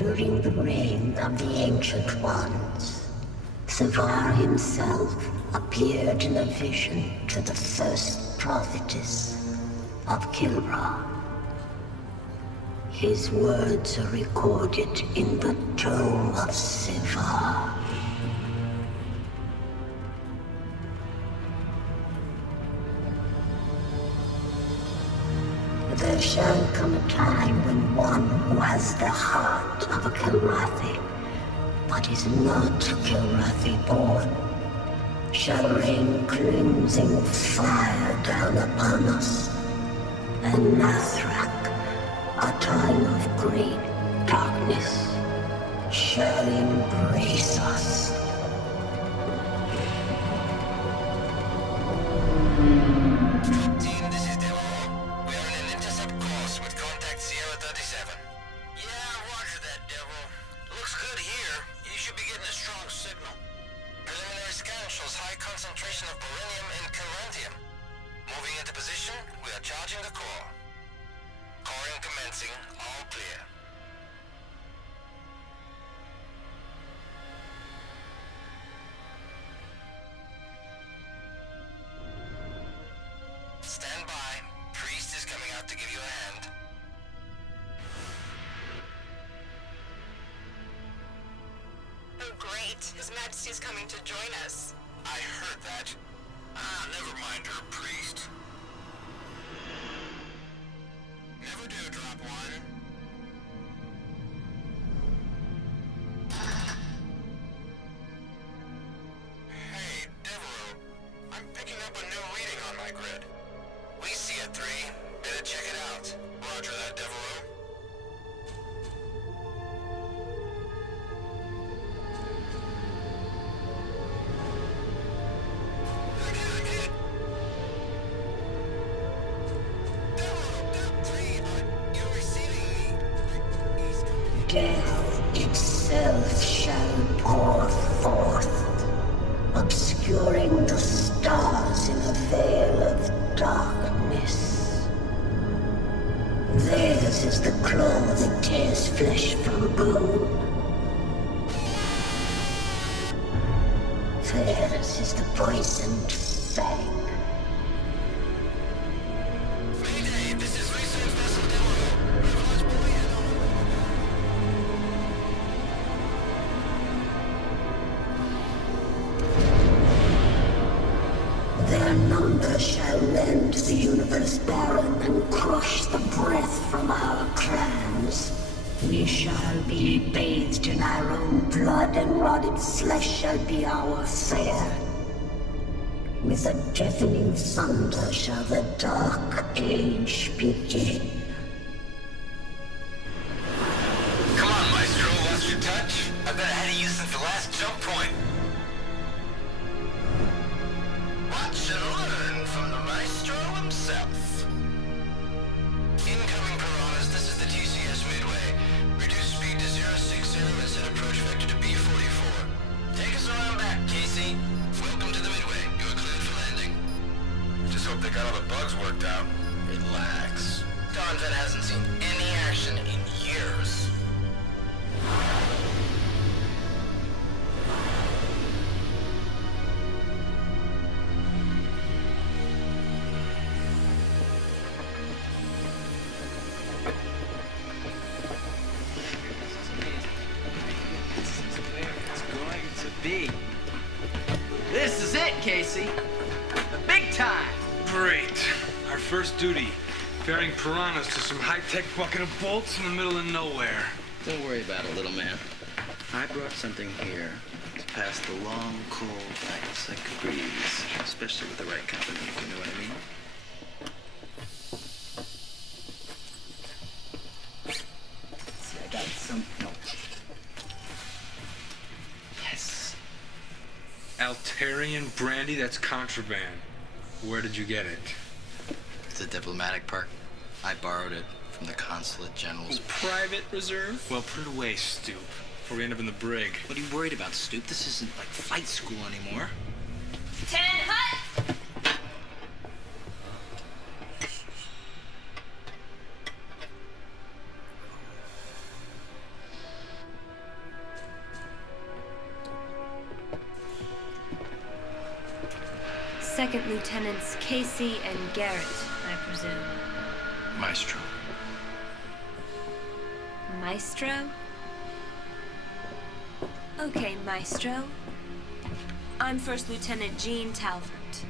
During the reign of the Ancient Ones, Savar himself appeared in a vision to the first prophetess of Kilra. His words are recorded in the Tome of Savar. There shall come a time when one who has the heart of a Kilrathi, but is not Kilrathi born, shall rain cleansing fire down upon us, and Nathrak, a time of great darkness, shall embrace us. Team, this is Demo. We are in an intercept course with contact Sierra 37. Yeah, roger that, Devil. Looks good here. You should be getting a strong signal. Preliminary scan shows high concentration of beryllium and calanthium. Moving into position, we are charging the core. Coring commencing, all clear. Stand by. Priest is coming out to give you a hand. Oh great, His Majesty's coming to join us. I heard that. Never mind her, Priest. Never do, drop one. Hey, Devereaux. I'm picking up a new reading on my grid. We see it, 3. Better check it out. Roger that, Devereaux. Death itself shall pour forth, obscuring the stars in a veil of darkness. Theirs is the claw that tears flesh from bone. Theirs is the poisoned fang. Mayday, this is research vessel Devereaux. Reverse buoyant. Their number shall rend the universe barren and crush the breath from our clans. We shall be bathed in our own blood, and rotted flesh shall be our fare. With a deafening thunder shall the dark age begin. Come on, Maestro, lost your touch? I've been ahead of you since the last jump point. Watch and learn from the Maestro himself. Incoming piranhas, this is the TCS Midway. Reduce speed to 060 and set approach vector to B44. Take us around back, Casey. Welcome to the Midway. You are cleared for landing. Just hope they got all the bugs worked out. Relax. Donovan hasn't seen any action in years. This is it, Casey. The big time. Great. Our first duty, ferrying piranhas to some high-tech bucket of bolts in the middle of nowhere. Don't worry about it, little man. I brought something here to pass the long, cold nights like a breeze, especially with the right company, if you know what I mean. See, I got some. No. Yes. Altarian brandy, that's contraband. Where did you get it? It's a diplomatic perk. I borrowed it from the consulate general's Private reserve? Well, put it away, Stoop, before we end up in the brig. What are you worried about, Stoop? This isn't like flight school anymore. 10 hut! Second Lieutenants Casey and Garrett, I presume. Maestro. Maestro? Okay, Maestro. I'm First Lieutenant Jean Talvert.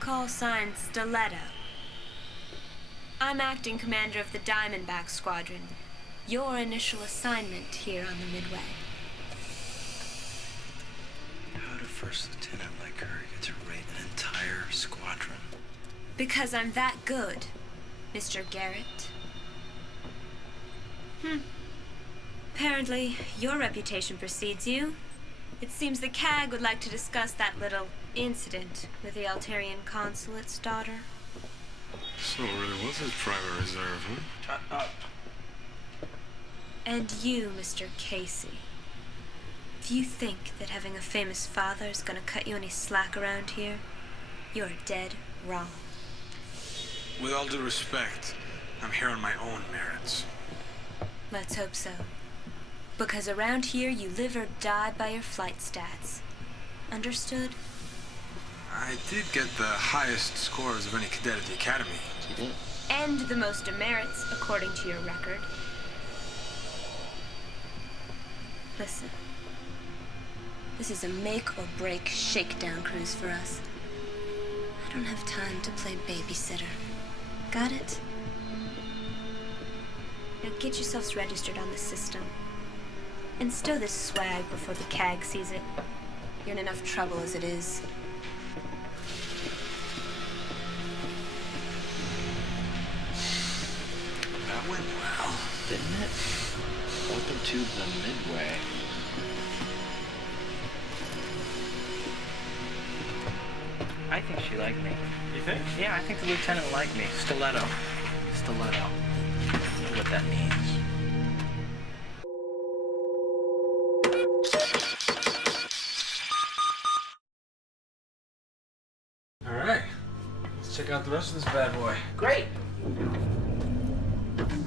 Call sign Stiletto. I'm acting commander of the Diamondback Squadron. Your initial assignment here on the Midway. How did First Lieutenant like her get to raid an entire squadron? Because I'm that good, Mr. Garrett. Apparently, your reputation precedes you. It seems the CAG would like to discuss that little incident with the Altarian consulate's daughter. So it really was his private reserve, huh? Shut up. And you, Mr. Casey. If you think that having a famous father is gonna cut you any slack around here, you're dead wrong. With all due respect, I'm here on my own merits. Let's hope so. Because around here, you live or die by your flight stats. Understood? I did get the highest scores of any cadet at the academy. You did? And the most demerits, according to your record. Listen. This is a make or break shakedown cruise for us. I don't have time to play babysitter. Got it? Now get yourselves registered on the system. And stow this swag before the CAG sees it. You're in enough trouble as it is. That went well. Didn't it? Welcome to the Midway. I think she liked me. You think? Yeah, I think the lieutenant liked me. Stiletto. Stiletto. I don't know what that means. All right. Let's check out the rest of this bad boy. Great.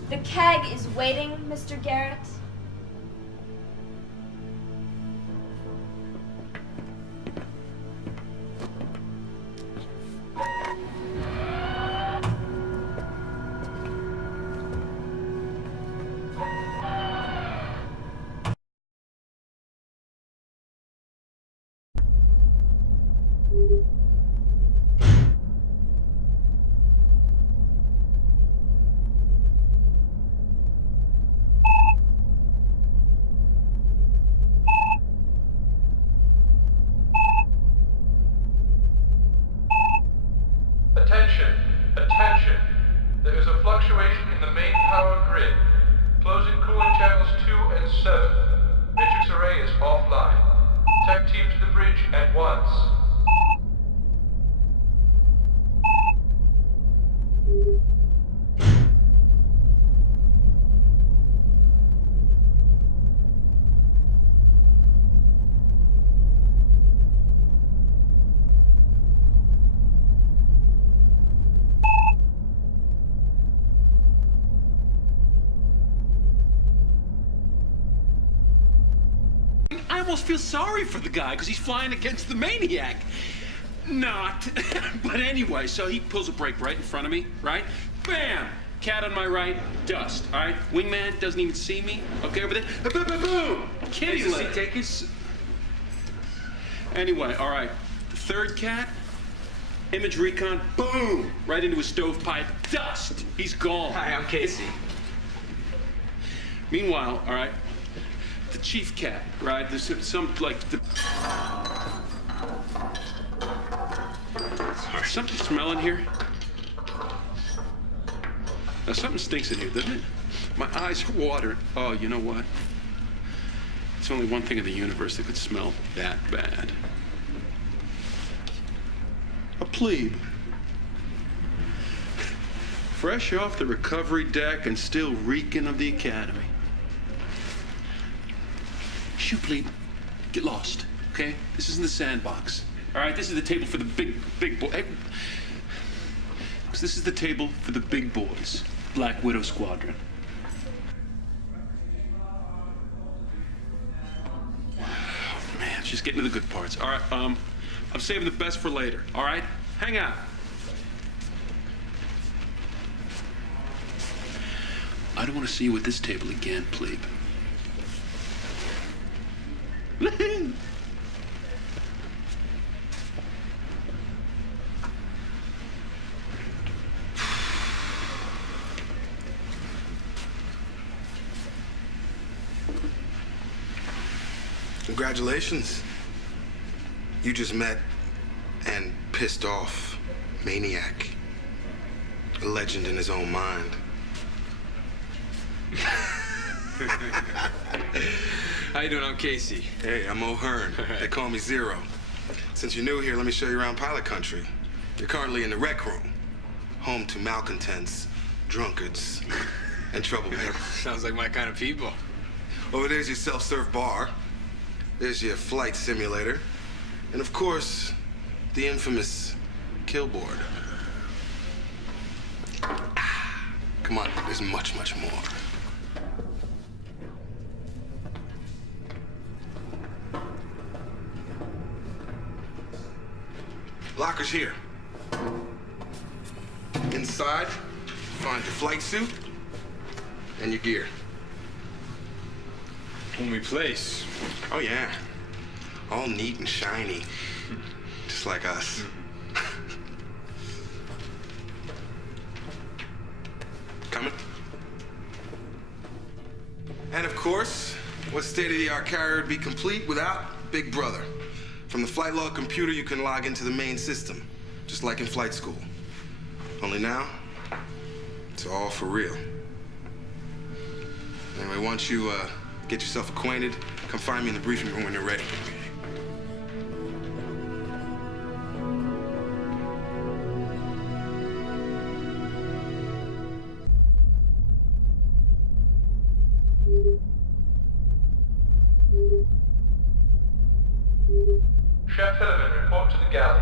The CAG is waiting, Mr. Garrett. Attention! Attention! There is a fluctuation in the main power grid. Closing cooling channels 2 and 7. Matrix array is offline. Tech team to the bridge at once. I almost feel sorry for the guy because he's flying against the maniac. Not. But anyway, so he pulls a brake right in front of me, right? Bam! Cat on my right, dust. All right? Wingman doesn't even see me. Okay, over there. Boom, boom, boom! Kitty litter. Take his... Anyway, all right. The third cat, image recon, boom! Right into his stovepipe, dust. He's gone. Hi, I'm Casey. Meanwhile, all right, the chief cat, right? There's some like the. Something smelling here? Now, something stinks in here, doesn't it? My eyes are watering. Oh, you know what? It's only one thing in the universe that could smell that bad. A plebe. Fresh off the recovery deck and still reeking of the academy. Shoo, plebe. Get lost, okay? This isn't the sandbox. All right, this is the table for the big boy. This is the table for the big boys. Black Widow Squadron. Oh, man, just getting to the good parts. All right, I'm saving the best for later, all right? Hang out. I don't want to see you at this table again, plebe. Congratulations. You just met and pissed off Maniac. A legend in his own mind. How you doing? I'm Casey. Hey, I'm O'Hearn. They call me Zero. Since you're new here, let me show you around Pilot Country. You're currently in the rec room, home to malcontents, drunkards, and troublemakers. Sounds like my kind of people. Over there's your self-serve bar. There's your flight simulator. And of course, the infamous kill board. Come on, there's much, much more. Locker's here. Inside, find your flight suit and your gear. Homey place. Oh, yeah. All neat and shiny. Just like us. Coming? And of course, what state-of-the-art carrier would be complete without Big Brother? From the flight log computer, you can log into the main system, just like in flight school. Only now, it's all for real. Anyway, once you get yourself acquainted, come find me in the briefing room when you're ready. Chef Hillerman, report to the galley.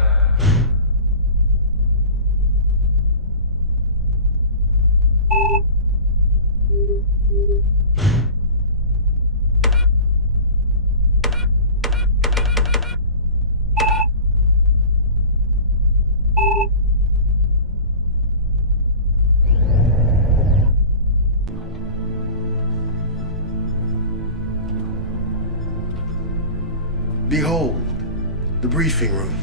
Behold, the briefing room.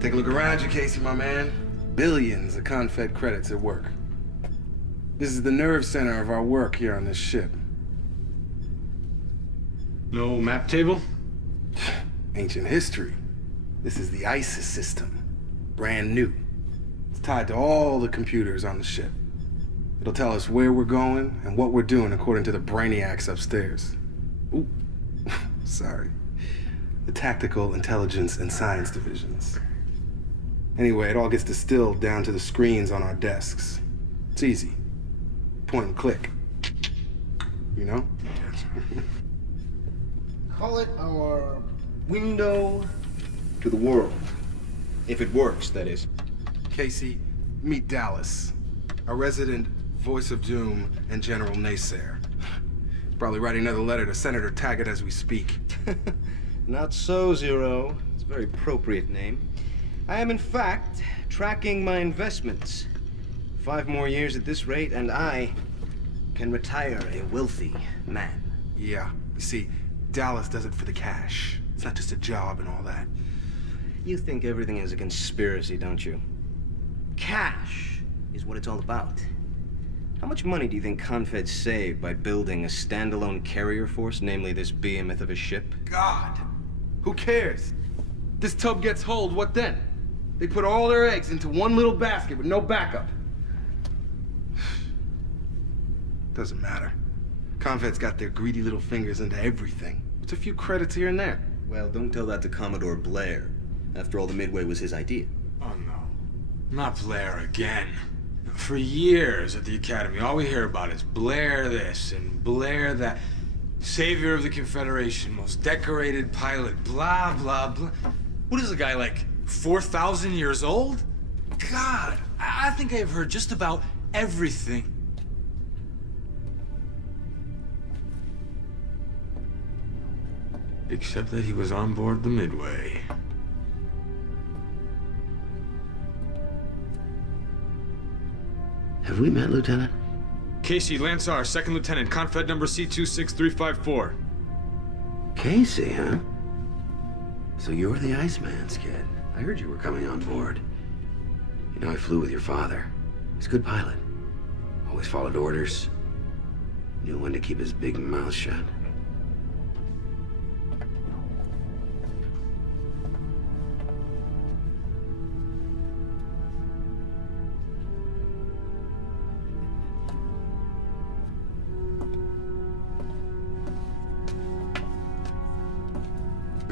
Take a look around you, Casey, my man. Billions of Confed credits at work. This is the nerve center of our work here on this ship. No map table? Ancient history. This is the ISIS system. Brand new. It's tied to all the computers on the ship. It'll tell us where we're going and what we're doing according to the brainiacs upstairs. Ooh, sorry. The Tactical Intelligence and Science Divisions. Anyway, it all gets distilled down to the screens on our desks. It's easy. Point and click. You know? Call it our window to the world. If it works, that is. Casey, meet Dallas, our resident voice of doom and general naysayer. Probably writing another letter to Senator Taggart as we speak. Not so, Zero. It's a very appropriate name. I am, in fact, tracking my investments. 5 more years at this rate, and I can retire a wealthy man. Yeah, you see, Dallas does it for the cash. It's not just a job and all that. You think everything is a conspiracy, don't you? Cash is what it's all about. How much money do you think Confed saved by building a standalone carrier force, namely this behemoth of a ship? God! Who cares? This tub gets hold, what then? They put all their eggs into one little basket with no backup. Doesn't matter. Confed's got their greedy little fingers into everything. It's a few credits here and there. Well, don't tell that to Commodore Blair. After all, the Midway was his idea. Oh, no. Not Blair again. For years at the Academy, all we hear about is Blair this and Blair that. Savior of the Confederation, most decorated pilot, blah, blah, blah. What is the guy, like 4,000 years old? God, I think I've heard just about everything. Except that he was on board the Midway. Have we met, Lieutenant? Casey, Lansar, Second Lieutenant, Confed number C26354. Casey, huh? So you're the Iceman's kid. I heard you were coming on board. You know, I flew with your father. He's a good pilot. Always followed orders. Knew when to keep his big mouth shut.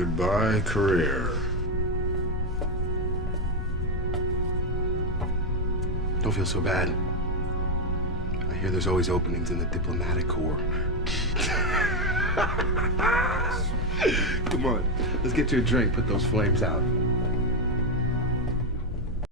Goodbye, career. Don't feel so bad. I hear there's always openings in the diplomatic corps. Come on, let's get you a drink, put those flames out.